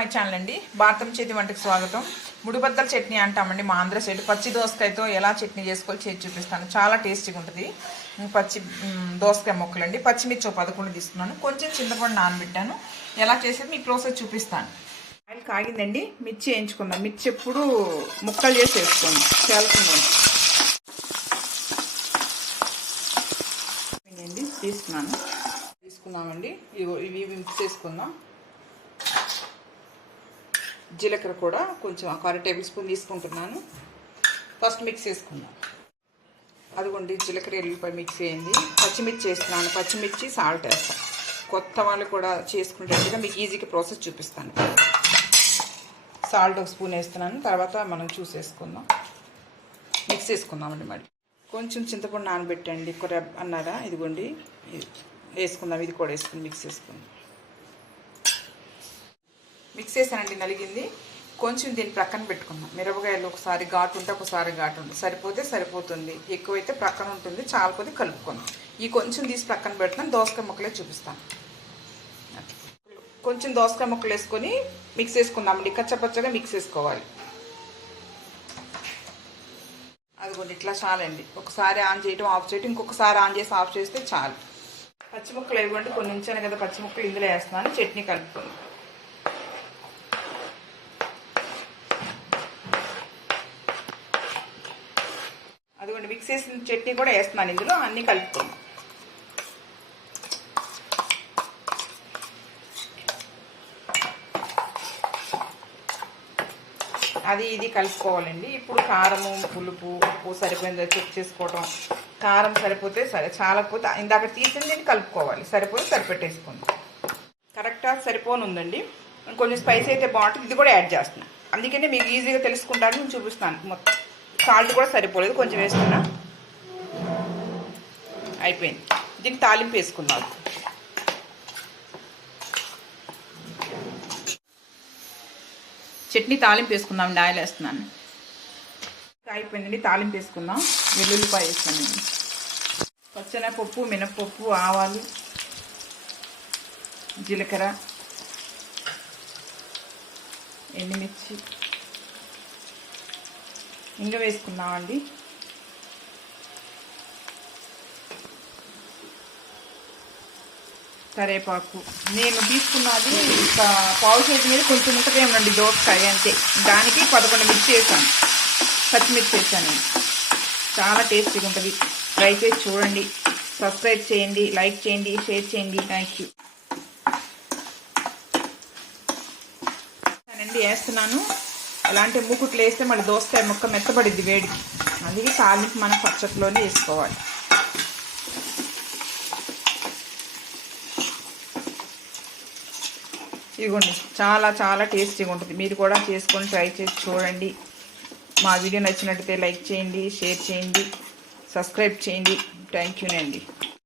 My channel అండి. భారతం చేతి వంటకు స్వాగతం. ముడిబద్దల చట్నీ అంటామండి మా ఆంధ్ర సైడ్. పచ్చి దోసకాయతో ఎలా చట్నీ చేసుకోవాలి చేసి చూపిస్తాను. చాలా టేస్టీగా ఉంటుంది. పచ్చి దోసకాయ ముక్కలు అండి. పచ్చిమిర్చి 11 తీసుకున్నాను. కొంచెం చింతపండు నానబెట్టాను. ఎలా చేసేది మీ ప్రాసెస్ చూపిస్తాను. ఆయిల్ కాగిందండి. మిర్చి వేయించుకుందాం. మిర్చి ఎప్పుడు ముక్కలు చేసి వేసుకోండి. చేయాల్సిందండి తీసుకున్నామండి. ఇవి మిక్స్ చేసుకుందాం. జీలకర్ర కూడా కొంచెం 1 టేబుల్ స్పూన్ తీసుకుంటున్నాను. ఫస్ట్ మిక్స్ చేసుకుందాం. అదిగోండి జీలకర్ర ఎల్లిపాయ మిక్స్ అయ్యింది. పచ్చిమిర్చి వేస్తున్నాను. పచ్చిమిర్చి సాల్ట్ వేస్తాను. కొత్త వాళ్ళు కూడా చేసుకునేట్టుగా మీకు ఈజీగా ప్రాసెస్ చూపిస్తాను. సాల్ట్ 1 స్పూన్ వేస్తున్నాను. తర్వాత మనం చూసేసుకుందాం. మిక్స్ చేసుకుందామండి. మళ్ళీ కొంచెం చింతపండు నానబెట్టండి. కొర అన్నారా, ఇదిగోండి వేసుకుందాం. ఇది కూడా వేసుకుని మిక్స్ చేసుకుందాం. మిక్స్ చేసానండి, నలిగింది. కొంచెం దీన్ని ప్రక్కన పెట్టుకుందాం. మిరపకాయలు ఒకసారి ఘాటు ఉంటే ఒకసారి ఘాటు ఉంటుంది. సరిపోతే సరిపోతుంది, ఎక్కువైతే ప్రక్కన ఉంటుంది, చాలపోతే కలుపుకుందాం. ఈ కొంచెం తీసి ప్రక్కన పెడతాను. దోసకాయ ముక్కలే చూపిస్తాను. కొంచెం దోసకాయ ముక్కలు వేసుకొని మిక్స్ చేసుకుందామండి. కచ్చపచ్చగా మిక్స్ చేసుకోవాలి. అదిగోండి ఇట్లా చాలండి. ఒకసారి ఆన్ చేయటం, ఆఫ్ చేయటం, ఇంకొకసారి ఆన్ చేసి ఆఫ్ చేస్తే చాలు. పచ్చి ముక్కలు ఇవ్వండి. కొన్ని ఉంచాను కదా పచ్చి ముక్కలు, ఇందులో వేస్తున్నాను. చట్నీ కలుపుకుందాం. అదిగోండి మిక్స్ చేసిన చట్నీ కూడా వేస్తున్నాను ఇందులో. అన్నీ కలుపుకుందాం. అది ఇది కలుపుకోవాలండి. ఇప్పుడు కారము, పులుపు, ఉప్పు సరిపోయిందో చెక్ చేసుకోవటం. కారం సరిపోతే సరే, చాలకపోతే ఇందాక తీసింది దీన్ని కలుపుకోవాలి. సరిపోతే సరిపెట్టేసుకుందాం. కరెక్ట్గా సరిపోని ఉందండి. కొంచెం స్పైసీ అయితే బాగుంటుంది. ఇది కూడా యాడ్ చేస్తున్నాను. అందుకనే మీకు ఈజీగా తెలుసుకుంటాను నేను చూపిస్తాను. మొత్తం సాల్ట్ కూడా సరిపోలేదు, కొంచెం వేసుకున్నా. అయిపోయింది. దీనికి తాలింపు వేసుకున్నాను. చట్నీ తాలింపు వేసుకుందామండి. ఆయిల్ వేస్తున్నాను. అయిపోయిందండి. తాలింపు వేసుకుందాం. వెల్లుల్లిపాయ వేస్తానండి. పచ్చెనగపప్పు, మినప్పప్పు, ఆవాలు, జీలకర్ర, ఎండుమిర్చి, ఇంగ వేసుకున్నామండి. కరివేపాకు. నేను తీసుకున్నది ఒక పావు కేజీ మీద కొంచెం ఉంటుందేమోనండి దోసకాయ అంతే. దానికి 11 మిర్చి వేసాను, పచ్చిమిర్చి వేసాను. చాలా టేస్టీగా ఉంటుంది. ట్రై చేసి చూడండి. సబ్స్క్రైబ్ చేయండి, లైక్ చేయండి, షేర్ చేయండి. Thank you. వేస్తున్నాను. ఎలాంటి మూకుట్లు వేస్తే మళ్ళీ దోసకాయ ముక్క మెత్తబడిద్ది వేడికి. అందుకే తాలింపు మనం పచ్చట్లోనే వేసుకోవాలి. ఇదిగోండి చాలా చాలా టేస్టీగా ఉంటుంది. మీరు కూడా చేసుకొని ట్రై చేసి చూడండి. మా వీడియో నచ్చినట్టయితే లైక్ చేయండి, షేర్ చేయండి, సబ్స్క్రైబ్ చేయండి. థ్యాంక్ యూ అండి.